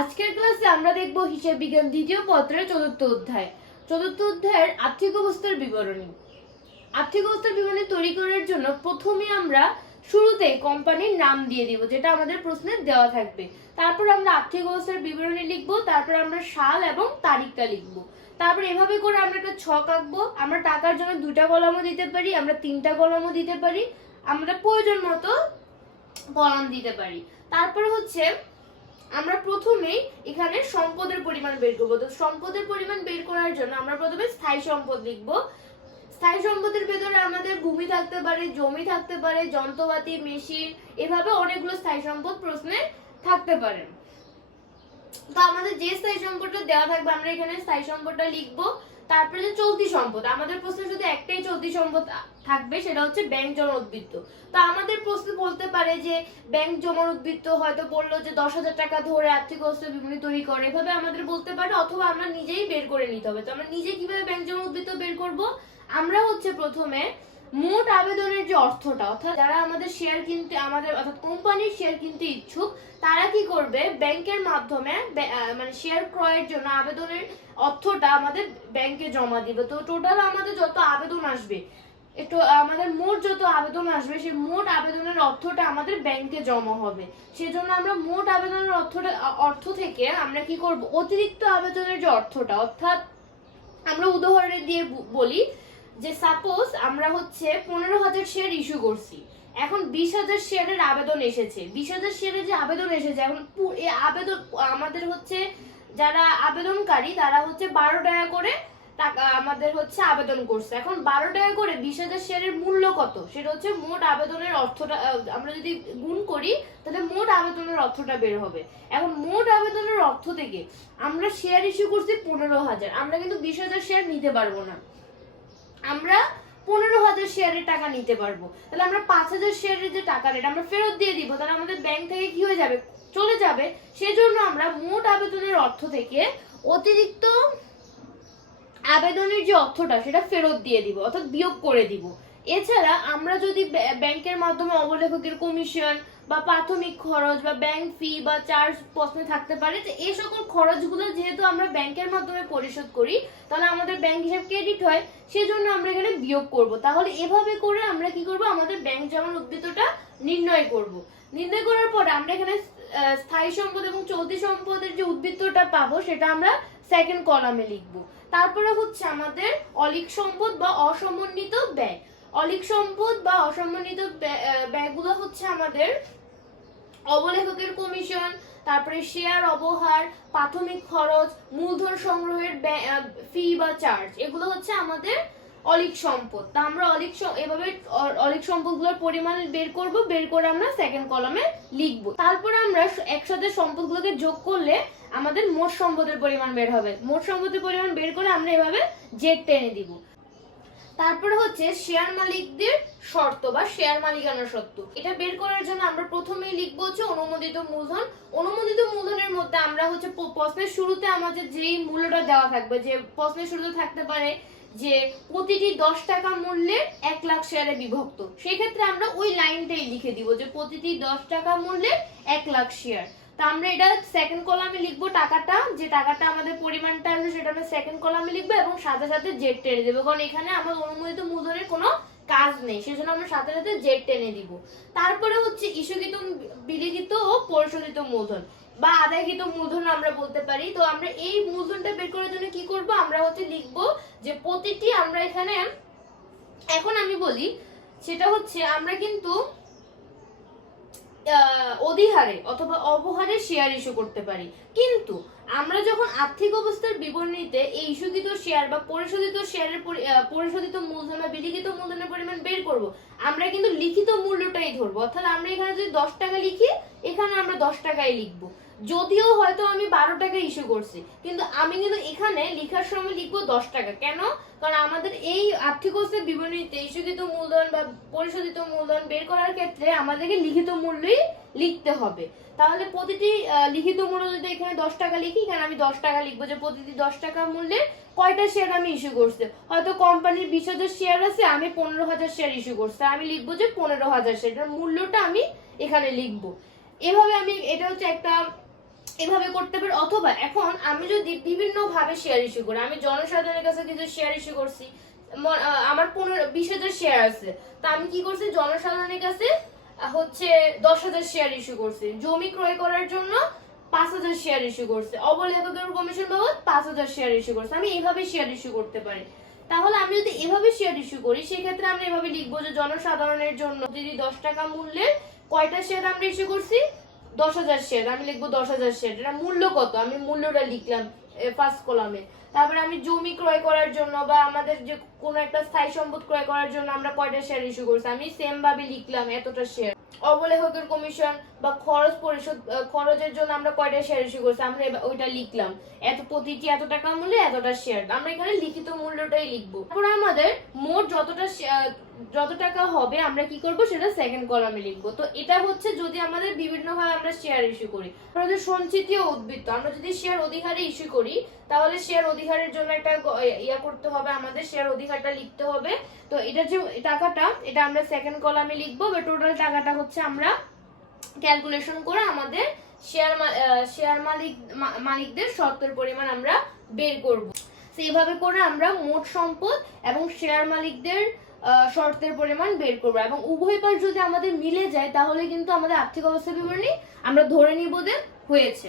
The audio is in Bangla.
আজকের ক্লাসে আমরা দেখব হিসাব বিজ্ঞান দ্বিতীয় পত্রের চতুর্থ অধ্যায়। চতুর্থ অধ্যায়ের আর্থিক অবস্থার বিবরণী। আর্থিক অবস্থার বিবরণী তৈরি করার জন্য প্রথমে আমরা শুরুতে কোম্পানির নাম দিয়ে দিব, যেটা আমাদের প্রশ্নে দেওয়া থাকবে। তারপর আমরা আর্থিক অবস্থার বিবরণী লিখব, তারপর আমরা সাল এবং তারিখটা লিখব। তারপর এভাবে করে আমরা একটা ছক আঁকবো। আমরা টাকার জন্য দুটা কলমও দিতে পারি, আমরা তিনটা কলমও দিতে পারি, আমরা প্রয়োজন মতো কলম দিতে পারি। তারপর হচ্ছে আমরা প্রথমেই এখানে সম্পদের পরিমাণ বের করব। তো সম্পদের পরিমাণ বের করার জন্য আমরা প্রথমে স্থায়ী সম্পদ লিখব। স্থায়ী সম্পদের ভেতরে আমাদের ভূমি থাকতে পারে, জমি থাকতে পারে, যন্ত্রপাতি, মেশিন, এভাবে অনেকগুলো স্থায়ী সম্পদ প্রশ্নে থাকতে পারে। তো আমাদের যে স্থায়ী সম্পদটা দেওয়া থাকবে, আমরা এখানে স্থায়ী সম্পদটা লিখব। তারপরে যে চলতি সম্পদ। আমাদের প্রশ্নে শুধু একটাই চলতি সম্পদ থাকবে, সেটা হচ্ছে ব্যাংক জমা উদ্বৃত্ত। তো আমাদের প্রশ্ন বলতে পারে যে, ব্যাংক জমা উদ্বৃত্ত হয়তো বলল যে, দশ হাজার টাকা ধরে আর্থিক অবস্থা বিবরণী তৈরি করে। এভাবে আমাদের বলতে পারে, অথবা আমরা নিজেই বের করে নিতে হবে। তো আমরা নিজে কীভাবে ব্যাংক জমা উদ্বৃত্ত বের করব? আমরা হচ্ছে প্রথমে মোট আবেদনের যে অর্থটা, অর্থাৎ যারা আমাদের শেয়ার কিনতে, আমাদের, অর্থাৎ কোম্পানির শেয়ার কিনতে ইচ্ছুক তারা কি করবে? ব্যাংকের মাধ্যমে মানে শেয়ার ক্রয়ের জন্য আবেদনের অর্থটা আমাদের ব্যাংকে জমা দিবে। তো টোটাল আমাদের যত আবেদন আসবে একটু আমাদের মোট যত আবেদন আসবে, সেই মোট আবেদনের অর্থটা আমাদের ব্যাংকে জমা হবে। সেজন্য আমরা মোট আবেদনের অর্থটা অর্থ থেকে আমরা কি করব? অতিরিক্ত আবেদনের যে অর্থটা, অর্থাৎ আমরা উদাহরণে দিয়ে বলি যে সাপোজ আমরা হচ্ছে পনেরো হাজার শেয়ার ইস্যু করছি। এখন বিশ হাজার শেয়ারের আবেদন এসেছে। বিশ হাজার শেয়ারের যে আবেদন এসেছে, এখন এই আবেদন, আমাদের হচ্ছে যারা আবেদনকারী, তারা হচ্ছে বারো টাকা করে টাকা, আমাদের হচ্ছে আবেদন করছে। এখন বারো টাকা করে বিশ হাজার শেয়ারের মূল্য কত? সেটা হচ্ছে মোট আবেদনের অর্থটা আমরা যদি গুণ করি, তাহলে মোট আবেদনের অর্থটা বের হবে। এখন মোট আবেদনের অর্থ থেকে আমরা শেয়ার ইস্যু করছি পনেরো হাজার। আমরা কিন্তু বিশ হাজার শেয়ার নিতে পারব না। আমরা পনেরো হাজার শেয়ারের টাকা নিতে পারব। তাহলে আমরা পাঁচ হাজার শেয়ারের যে টাকা এটা আমরা ফেরত দিয়ে দিব, তাহলে আমাদের ব্যাংক থেকে কি হয়ে যাবে? চলে যাবে। সেজন্য আমরা মোট আবেদনের অর্থ থেকে অতিরিক্ত আবেদনের যে অর্থটা, সেটা ফেরত দিয়ে দিব, অর্থাৎ বিয়োগ করে দিব। এছাড়া আমরা যদি ব্য- ব্যাংকের মাধ্যমে অবলেখকের কমিশন বা প্রাথমিক খরচ বা ব্যাংক ফি বা চার্জ প্রশ্নে থাকতে পারে, যে এই সকল খরচগুলো যেহেতু আমরা ব্যাংকের মাধ্যমে পরিশোধ করি, তাহলে আমাদের ব্যাংক হিসাব ক্রেডিট হয়, সেজন্য আমরা এখানে বিয়োগ করব। তাহলে এভাবে করে আমরা কি করব? আমাদের ব্যাংক জমার উদ্বৃত্তটা নির্ণয় করব। নির্ণয় করার পরে আমরা এখানে স্থায়ী সম্পদ এবং চলতি সম্পদের যে উদ্বৃত্তটা পাবো, সেটা আমরা সেকেন্ড কলামে লিখব। তারপরে হচ্ছে আমাদের অলিক সম্পদ বা অসমন্বিত ব্যয়। অলিক সম্পদ বা অসম্মানিত ব্যয়গুলো হচ্ছে আমাদের অবলেখকের কমিশন তারপরে শেয়ার অবহার, প্রাথমিক খরচ, মূলধন সংগ্রহের ফি বা চার্জ এগুলো হচ্ছে আমাদের অলিক সম্পদ। তা আমরা অলিক এভাবে অলিক সম্পদগুলোর পরিমাণ বের করব, বের করে আমরা সেকেন্ড কলামে লিখব। তারপর আমরা একসাথে সম্পদগুলোকে যোগ করলে আমাদের মোট সম্পদের পরিমাণ বের হবে। মোট সম্পদের পরিমাণ বের করে আমরা এভাবে জেড টেনে দিব। তারপরে হচ্ছে শেয়ার মালিকদের শর্ত বা শেয়ার মালিকানা শর্ত। এটা বের করার জন্য আমরা প্রথমেই লিখব হচ্ছে অনুমোদিত মূলধন। অনুমোদিত মূলধনের মধ্যে আমরা হচ্ছে প্রশ্নের শুরুতে আমাদের যেই মূল্যটা দেওয়া থাকবে, যে প্রশ্নের শুরুতে থাকতে পারে যে প্রতিটি দশ টাকা মূল্যে এক লাখ শেয়ারে বিভক্ত। সেক্ষেত্রে আমরা ওই লাইনটাই লিখে দিব যে প্রতিটি দশ টাকা মূল্যে এক লাখ শেয়ার। তা আমরা এটা সেকেন্ড কলামে লিখব টাকাটা, যে টাকাটা আমাদের পরিমাণটা আছে সেটা আমরা সেকেন্ড কলামে লিখব এবং সাথে সাথে জেড টেনে দেবো। কারণ এখানে আমার অনুমোদিত মূলধনের কোনো কাজ নেই, সেজন্য আমরা সাথে সাথে জেড টেনে দিব। তারপরে হচ্ছে ইস্যুকৃত, বিলিখিত ও পরিশোধিত মূলধন বা আদায়কৃত মূলধন আমরা বলতে পারি। তো আমরা এই মূলধনটা বের করার জন্য কি করব? আমরা হচ্ছে লিখব যে প্রতিটি আমরা এখানে, এখন আমি বলি, সেটা হচ্ছে আমরা কিন্তু অধিহারে অথবা অবহারে শেয়ার ইস্যু করতে পারি। কিন্তু আমরা যখন আর্থিক অবস্থার বিবরণীতে এই ইস্যুকৃত শেয়ার বা পরিশোধিত শেয়ারের পরিশোধিত মূলধন বা বিলিখিত মূলধনের পরিমাণ বের করব, আমরা কিন্তু লিখিত মূল্যটাই ধরবো। অর্থাৎ আমরা এখানে যদি দশ টাকা লিখি, এখানে আমরা দশ টাকাই লিখব। যদিও হয়তো আমি বারো টাকা ইস্যু করছি, কিন্তু আমি কিন্তু এখানে লেখার সময় লিখব দশ টাকা। কেন? কারণ আমাদের এই আর্থিক অবস্থার বিবরণীতে ইস্যুকৃত মূলধন বা পরিশোধিত মূলধন বের করার ক্ষেত্রে আমাদেরকে লিখিত মূল্যই লিখতে হবে। তাহলে প্রতিটি লিখিত মূল্য যদি এখানে দশ টাকা লিখি এখানে আমি দশ টাকা লিখব যে প্রতিটি দশ টাকা মূল্যে কয়টা শেয়ার আমি ইস্যু করছি? হয়তো কোম্পানির বিশ হাজার শেয়ার আছে, আমি পনেরো হাজার শেয়ার ইস্যু করছি আমি লিখব যে পনেরো হাজার শেয়ার মূল্যটা আমি এখানে লিখব। এভাবে আমি, এটা হচ্ছে একটা এভাবে করতে পারি অথবা এখন আমি যদি বিভিন্ন ভাবে শেয়ার ইস্যু করি, আমি জনসাধারণের কাছে কিছু শেয়ার ইস্যু করছি। আমার পনেরো, বিশ হাজার শেয়ার আছে। তা আমি কি করছি? জনসাধারণের কাছে হচ্ছে দশ হাজার শেয়ার ইস্যু করছি। জমি ক্রয় করার জন্য পাঁচ হাজার শেয়ার ইস্যু করছে। অবলেখকের কমিশন বাবদ পাঁচ হাজার শেয়ার ইস্যু করছে। আমি এইভাবে শেয়ার ইস্যু করতে পারি। তাহলে আমি যদি এভাবে শেয়ার ইস্যু করি, সেক্ষেত্রে আমরা এভাবে লিখব যে জনসাধারণের জন্য যদি দশ টাকা মূল্যের কয়টা শেয়ার আমরা ইস্যু করছি? দশ হাজার শেয়ার আমি লিখব দশ হাজার শেয়ার এটা মূল্য কত? আমি মূল্যটা লিখলাম ফার্স্ট কলামে তারপরে আমি জমি ক্রয় করার জন্য বা আমাদের যে কোনো একটা স্থায়ী সম্পদ ক্রয় করার জন্য আমরা কয়টা শেয়ার ইস্যু করছি? আমি সেম ভাবে লিখলাম এতটা শেয়ার অবলেখকের কমিশন বা খরচ পরিশোধ খরচের জন্য আমরা কয়টা শেয়ার ইস্যু করছি? আমরা ওইটা লিখলাম। এত প্রতিটি এত টাকা মূল্যে এতটা শেয়ার আমরা এখানে লিখিত মূল্যটাই লিখব। তারপরে আমাদের মোট যতটা যত টাকা হবে আমরা কি করব সেটা সেকেন্ড কলামে লিখব। তো এটা হচ্ছে যদি আমাদের বিভিন্ন ভাবে আমরা শেয়ার ইস্যু করি। আমাদের সঞ্চিতি উদ্বৃত্ত, আমরা যদি শেয়ার অধিকারে ইস্যু করি, তাহলে শেয়ার অধিকারের জন্য একটা ইয়া করতে হবে আমাদের শেয়ার অধিকারটা লিখতে হবে। তো এটা যে টাকাটা, এটা আমরা সেকেন্ড কলামে লিখব বা টোটাল টাকাটা হচ্ছে আমরা ক্যালকুলেশন করে আমাদের শেয়ার শেয়ার মালিক মালিকদের শর্তের পরিমাণ আমরা বের করব। এইভাবে করে আমরা মোট সম্পদ এবং শেয়ার মালিকদের শর্তের পরিমাণ বের করব। এবং উভয় পাশ যদি আমাদের মিলে যায়, তাহলে কিন্তু আমাদের আর্থিক অবস্থা বিবরণী আমরা ধরে নিব যে হয়েছে।